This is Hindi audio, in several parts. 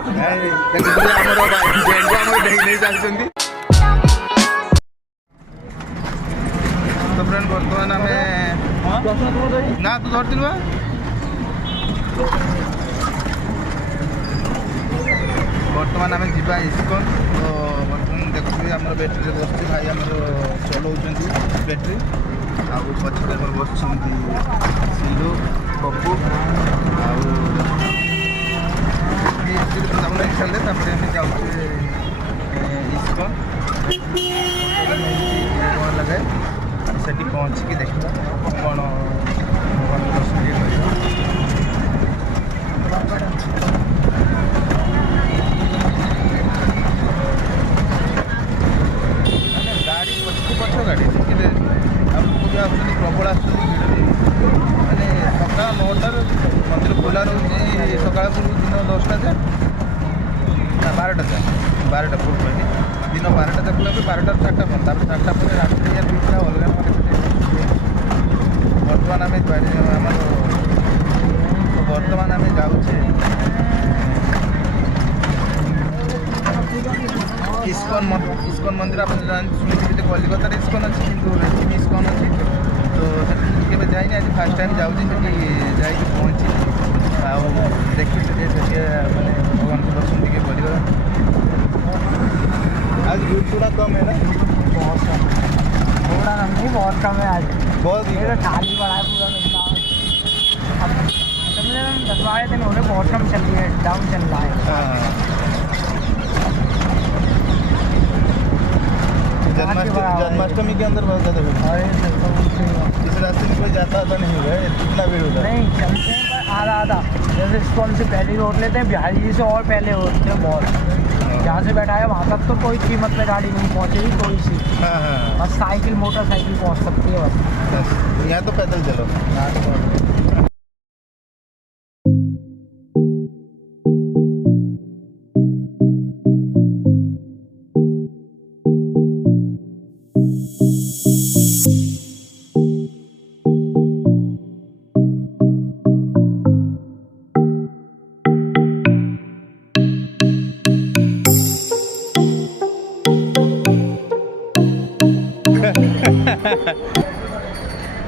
तो फ्रेंड बर्तमान आम ना तू धरती बर्तमान आम जा इस्कन तो बर्तमान देखुए आम बैटेरी बस भाई आम चलाऊँ बैटेरी आउ पछे बस सीलू पप्पू आउे सारे जाऊे इस्कन लगे से पहुँचिकी देखा कौन दर्शन गाड़ी पछ गाड़ी देखिए आमको भी आसुँच प्रबल आसुँच मैंने सका 9टार मंदिर खोला रोचे सका दिन 10टा जाए ना 12टा जाए 12टा पूर्व कहली दिन 12टा जाए खोला 12टा 4टा बंद 4टा पर रात दुईटा अलग बर्तमान आम बर्तमान आम जाऊे इस्कन मंदिर आप शुणी कलिकतार इस्कन अच्छी कि इस्कन अच्छी तो केवे जाइए आज फास्ट टाइम जाऊँगी जा पहुँची देखी मैंने भगवान को दर्शन टे कर आज भीड़ थोड़ा कम है ना बहुत कम थोड़ा नहीं बहुत कम है आज बहुत खाली पड़ा है पूरा समझे 10-12 दिन हो गए बहुत कम चल रही है डाउन चल रहा है। जन्माष्टमी के अंदर बहुत ज़्यादा भीड़ इस रास्ते में कोई जाता आता नहीं होगा इतना भीड़ होता नहीं चलते हैं पर आधा जैसे इस्कॉन से पहले रोक लेते हैं बिहारी जी से और पहले होते हैं बहुत जहाँ से बैठा है वहाँ तक तो कोई कीमत में गाड़ी नहीं पहुँचेगी कोई सी बस साइकिल मोटरसाइकिल पहुँच सकती है बस यहाँ तो पैदल चलो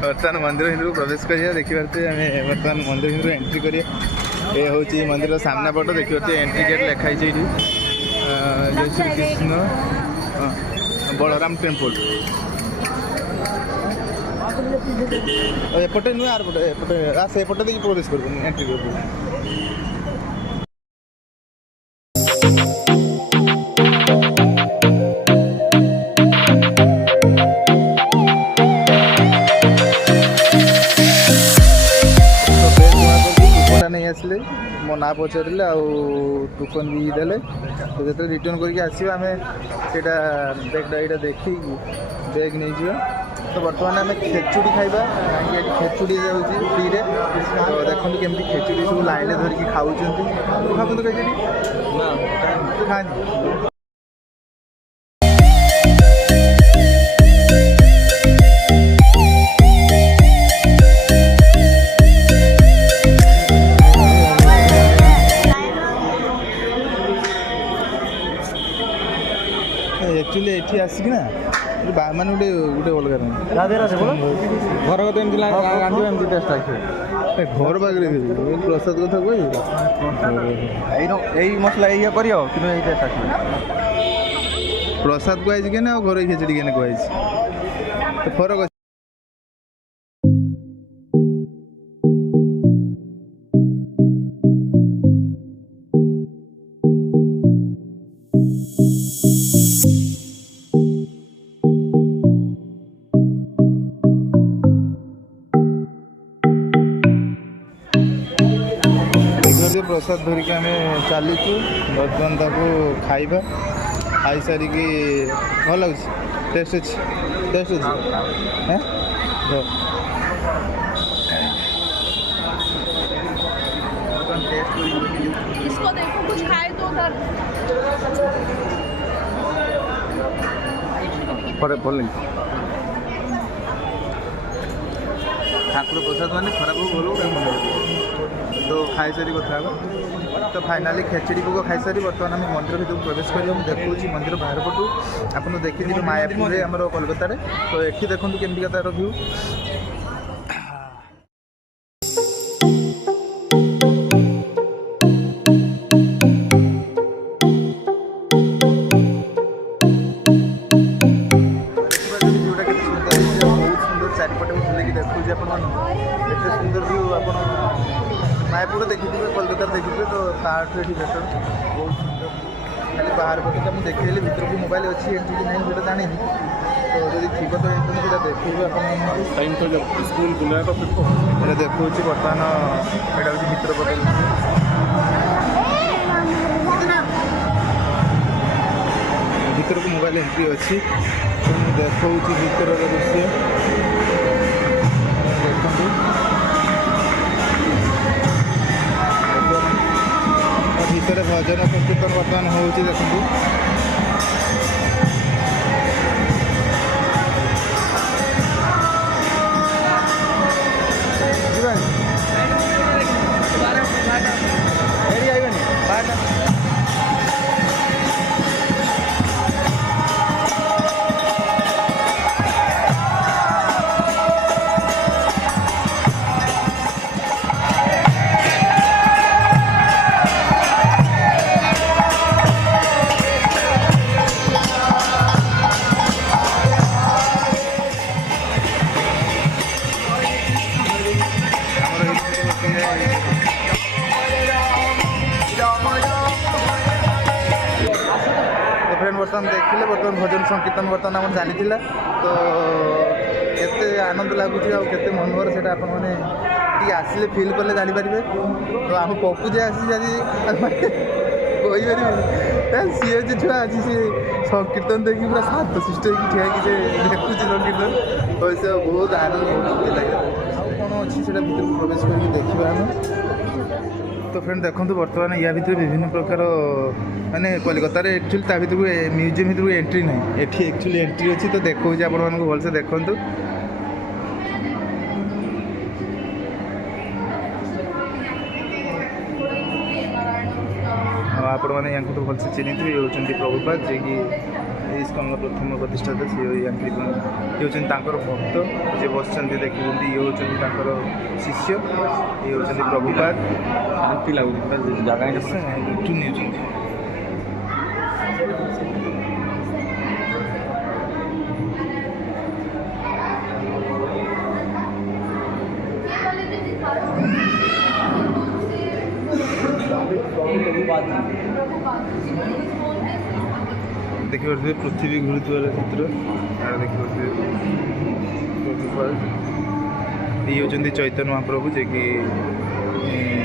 बर्तमान मंदिर हिंदू प्रवेश करिए देखी पारे आम बर्तमान मंदिर हिंदू एंट्री करिए ये हूँ मंदिर सामना पट देखी पारे एंट्री गेट लिखाई जय श्री कृष्ण बलराम टेम्पल एपटे नुह आर पटे एपटे एपटे देखिए प्रवेश कर एंट्री कर आसले मो ना पचारे टोकन भी देले तो जो रिटर्न करके आसवा आम बैगटा यहाँ देखी बैग नहीं जा तो बर्तमान आम खेचुड़ी खाइबा कहीं खेचुड़ी जाऊँगी फ्री रे तो देखते केमती खेचुड़ी सब लाइन धरिकी खाऊँ खाऊँ खेचुड़ी खानी एक्चुअली ये आसिक ना माने गोटे गोटे अलग राधे राधे बोलो घर कत एमती रांधो एमती टेस्ट आसे घर पाखे प्रसाद कथा कह मसला ये कर टेस्ट आस प्रसाद कहुई कि ना घर खेचड़ी के कहुई तो फरक प्रसाद धरिक आम चलीचु बर्तमान ताको खाइबा खाई सारिकी भल लगे टेस्ट अच्छी हाँ इसको देखो कुछ खाए तो उधर ठाकुर प्रसाद माने खराब हो भल तो खाई सारी कथा हम तो फाइनाली खेचड़ी भोग खाई सारी बर्तमान आम मंदिर भर प्रवेश कर देखा मंदिर बाहर पटू आपको देखिए मायापुर आम कोलकाता तो ये देखो केमती तार व्यू चारिपटे बुलेक देखुची आप सुंदर व्यू आप मायापुर देखिए कोलकाता देखिए तो ताठू ये बेटर बहुत सुंदर खाली बाहर पटे तो मुझे देखी भर को मोबाइल अच्छी एंट्री कि नहीं जो जानी तो जब थी तो एंट्री से देखिए टाइम तो जब स्कूल खुला तो फिर देखा बर्तमान यहाँ हूँ भितर पटे भर को मोबाइल एंट्री अच्छी तो देखा भर दृश्य देखते भितर भजन संकीर्तन बर्तमान हो देखो बर्तमान देखिले बर्तमान भजन संकीर्तन बर्तमान आम चली तो केते आनंद लगुच आते मनोहर से आसिले फिल कले जापर तो आम पपु जे आसी सी जो छुआ आज सी संकीर्तन देखिए पूरा शांत शिष्ट हो ठिया कि देखुच संकीर्तन तो से बहुत आनंद बहुत लगे कौन अच्छी से भर प्रवेश कर देखा आम तो फ्रेंड देखो बर्तमान या भर विभिन्न प्रकार माने कोलकाता एक्चुअली ता भर म्यूजियम भर एंट्री ना ये एक्चुअली एंट्री अच्छी तो देखा आप भलसे देखु आपण मैंने यहाँ तो भलसे चिन्ह थे ये होती प्रभुपाद जे कि इस्कन प्रथम प्रतिष्ठाता सी ये होती भक्त जे बस देखिए ये होती शिष्य ये होती प्रभुपाद शांति लगुच जगह नहीं देखिए पृथ्वी घूरुवर चित्र देखिए ये होती चैतन्य महाप्रभु जे कि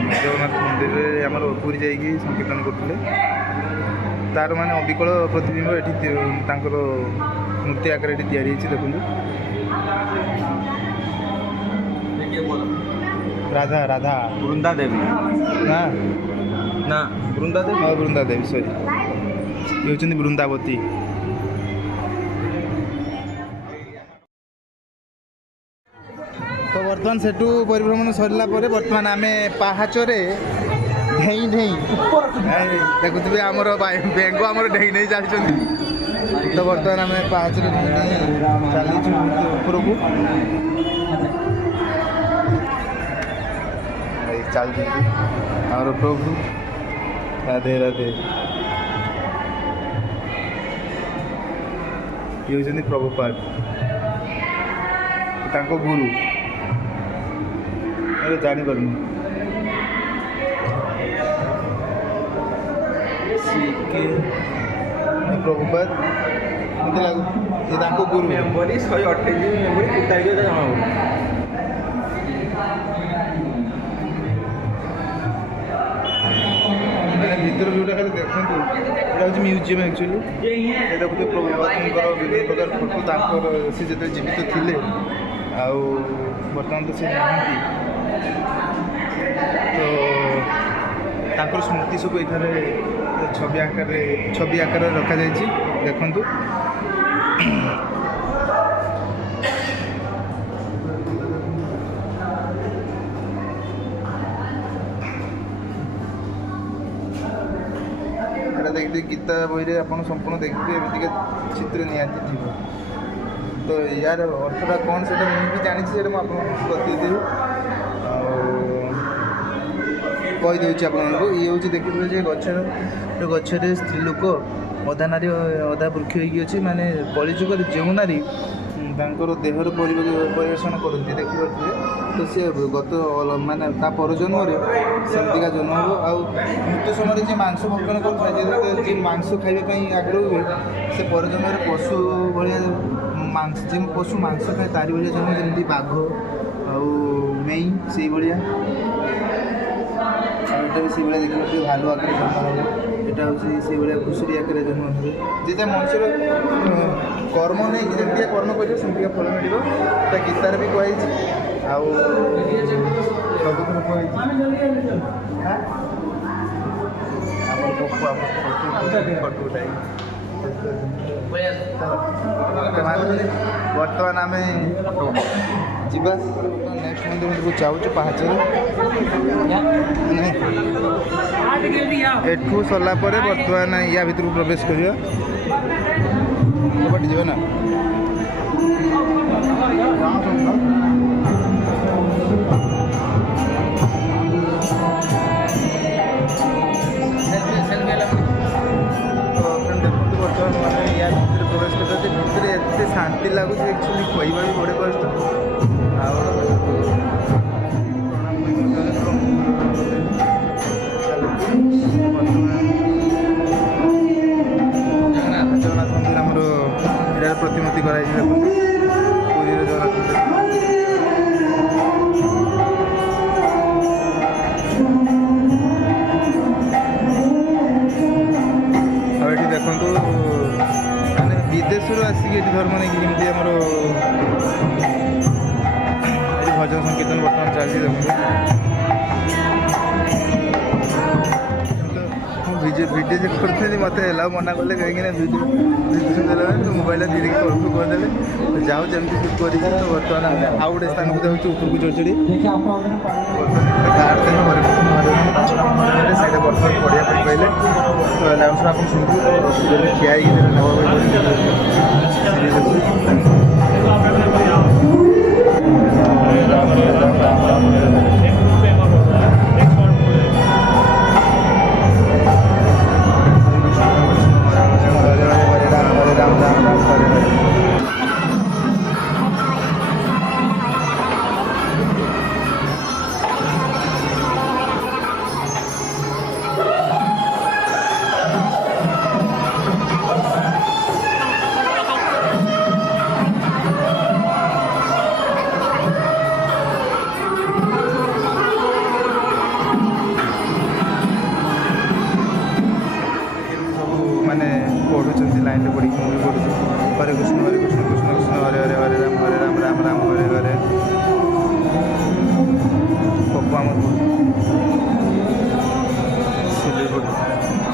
जगन्नाथ मंदिर आम पुरी जा संकीर्तन करते तार माने अविकल प्रतिबिंब ये मूर्ति आकार ये देखो राधा राधा वृंदा देवी ना ना वृंदा देवी हाँ वृंदा देवी सॉरी ये होती वृंदावती तो बर्तमान से परिभ्रमण सरला बर्तमान आम पाहाचरे ढेई ढेई देखुए आमर बेंग आमर ढेई नहीं चलते तो बर्तमान आम पाहाचरे ढेई ढेई चलीचु ऊपर को चलती आमर प्रभु राधे राधे ये होती प्रभुपाद गुरु जापर प्रभुपाद मत लगू गुरु 128 भर व्यूटा खाली देखो यहाँ हूँ म्यूजियम एक्चुअली देखते प्रभुपाद विभिन्न प्रकार फोटो सी जो जीवित थे बर्तमान तो सी नहांती तो स्मृति सब ये छवि आकार रखा देखु ଏଇଟା ଦେଖିଥିବେ ଗୀତା ବହିରେ ଆପଣ ସମ୍ପୂର୍ଣ୍ଣ ଦେଖିଥିବେ ଏମିତିକା ଚିତ୍ର ନିହାତି ଥିବ। ତ ୟାର ଅର୍ଥଟା କ'ଣ ସେଇଟା ମୁଁ ବି ଜାଣିଛି, ସେଇଟା ମୁଁ ଆପଣଙ୍କୁ ବତେଇଦେବି ଆଉ କହିଦେଉଛି ଆପଣମାନଙ୍କୁ। ଇଏ ହେଉଛି ଦେଖିଥିବେ ଯେ ଗଛରେ ସ୍ତ୍ରୀ ଲୋକ ଅଧା ନାରୀ ଅଧା ବୃକ୍ଷ ହେଇକି ଅଛି, ମାନେ କଳିଯୁଗରେ ଯେଉଁ ନାରୀ ତାଙ୍କର ଦେହର ପରିବେଷଣ କରନ୍ତି ଦେଖିପାରୁଥିବେ, ତ ସେ ମାନେ ତା ପରଜନ୍ମରେ ସେମିତିକା ଜନ୍ମ ହେବ। ଆଉ ମୃତ୍ୟୁ ସମୟରେ ଯିଏ ମାଂସ ଭକ୍ଷଣ କରୁଥାଏ, ଯିଏ ମାଂସ ଖାଇବା ପାଇଁ ଆଗ୍ରହ ହୁଏ, ସେ ପରଜନ୍ମରେ ପଶୁ ଭଳିଆ ଯେଉଁ ପଶୁ ମାଂସ ଖାଏ ତାରି ଭଳିଆ ଜନ୍ମ, ଯେମିତି ବାଘ ଆଉ ମେଇ ସେଇଭଳିଆ। ଆଉ ଏଇଟା ବି ସେଇଭଳିଆ ଦେଖିପାରୁଥିବେ ଭାଲୁ ଆକାରରେ ଜନ୍ମ ହେବ। ଏଇଟା ହେଉଛି ସେଇଭଳିଆ ଘୁଷୁରୀ ଆକାରରେ ଜନ୍ମ ହେବେ। ଯେଟା ମଣିଷର କର୍ମ ନେଇକି ଯେମିତିକା କର୍ମ କରିବ ସେମିତିକା ଫଳ ମିଳିବ। ଏଇଟା ଗୀତାରେ ବି କୁହାଯାଇଛି ଆଉ ସବୁଥିରେ କୁହାଯାଇଛି। ବର୍ତ୍ତମାନ ଆମେ ଯିବା ନେକ୍ସଟ ମନ୍ଦିରକୁ ଯାଉଛୁ ପାହାଚରେ। ଏଠୁ ସରିଲା ପରେ ବର୍ତ୍ତମାନ ୟା ଭିତରକୁ ପ୍ରବେଶ କରିବା। ଏପଟେ ଯିବା ନା ବର୍ତ୍ତମାନ ମାନେ ୟା ଭିତରେ ପ୍ରବେଶ କରୁଛନ୍ତି। ଭିତରେ ଏତେ ଶାନ୍ତି ଲାଗୁଛି, ଆକ୍ଚୁଆଲି କହିବା ବି ବଡ଼ କଷ୍ଟ। ଆଉ ଜଗନ୍ନାଥ ମନ୍ଦିର ଆମର ଏଠାରେ ପ୍ରତିମୂର୍ତ୍ତି କରାଯାଇଛି। ଦେଖନ୍ତୁ ପୁରୀର ଜଗନ୍ନାଥ ମନ୍ଦିର। ଆଉ ଏଠି ଦେଖନ୍ତୁ ମାନେ ବିଦେଶରୁ ଆସିକି ଏଠି ଧର୍ମ ନେଇକି ଯେମିତି ଆମର ଏଠି ଭଜନ ସଂକୀର୍ତ୍ତନ ବର୍ତ୍ତମାନ ଚାଲିଛି। ଦେଖନ୍ତୁ ଭିଡ଼ିଓ ଯେ କରୁଥିଲି ମୋତେ ହେଲା ମନା କଲେ, କାହିଁକିନା ଭିଡ଼ିଓ ଦେଲା ମୋବାଇଲଟା ଧୀରେ ତଳକୁ କରିଦେଲେ। ଯାଉ ଯେମିତି ସୁଟ୍ କରିଛି। ତ ବର୍ତ୍ତମାନ ଆମେ ଆଉ ଗୋଟେ ସ୍ଥାନକୁ ଯାଉଛୁ ଉପରକୁ ଚଢ଼ି ଚଢ଼ି। ସେଇଟା ବର୍ତ୍ତମାନ ପଢ଼ିବା ପାଇଁ କହିଲେ, ତ ଲାଉନ୍ସରେ ଆପଣ ଶୁଣିବୁ ଠିଆ ହେଇକି ସେଇଟା ନେବା ପାଇଁ ମାନେ ପଢ଼ୁଛନ୍ତି ଲାଇନ୍ରେ ପଢ଼ିକି। ମୁଁ ବି ପଢ଼ୁଛି ହରେ କୃଷ୍ଣ କୃଷ୍ଣ କୃଷ୍ଣ ହରେ ହରେ ହରେ ରାମ ରାମ ରାମ ହରେ ହରେ। ପପୁ ଆମର ସିଲେଇ ପଢ଼ୁ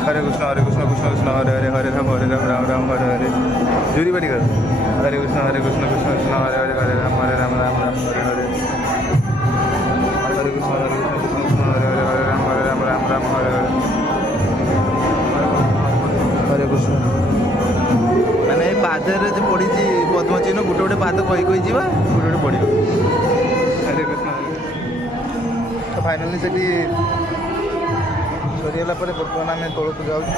ହରେ କୃଷ୍ଣ କୃଷ୍ଣ କୃଷ୍ଣ ହରେ ହରେ ହରେ ରାମ ରାମ ରାମ ହରେ ହରେ। ଜୁରି ପାଟି କର ହରେ କୃଷ୍ଣ କୃଷ୍ଣ କୃଷ୍ଣ ହରେ ହରେ ହରେ ରାମ ରାମ ରାମ ହରେ ହରେ। ହରେ କୃଷ୍ଣ କୃଷ୍ଣ କୃଷ୍ଣ ହରେ ହରେ ହରେ ରାମ ରାମ ହରେ ହରେ। ହରେ କୃଷ୍ଣ ମାନେ ଏ ପାଦରେ ଯେ ପଡ଼ିଛି ପଦ୍ମ ଚିହ୍ନ, ଗୋଟେ ଗୋଟେ ପାଦ କହି କହି ଯିବା, ଗୋଟେ ଗୋଟେ ପଡ଼ିବ। ହରେ କୃଷ୍ଣ। ତ ଫାଇନାଲି ସେଠି ସରିଗଲା ପରେ ବର୍ତ୍ତମାନ ଆମେ ତଳକୁ ଯାଉଛୁ।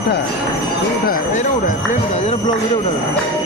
उठा तू उठा एरा उठा प्लेन उठा जरा ब्लॉग वीडियो उठा।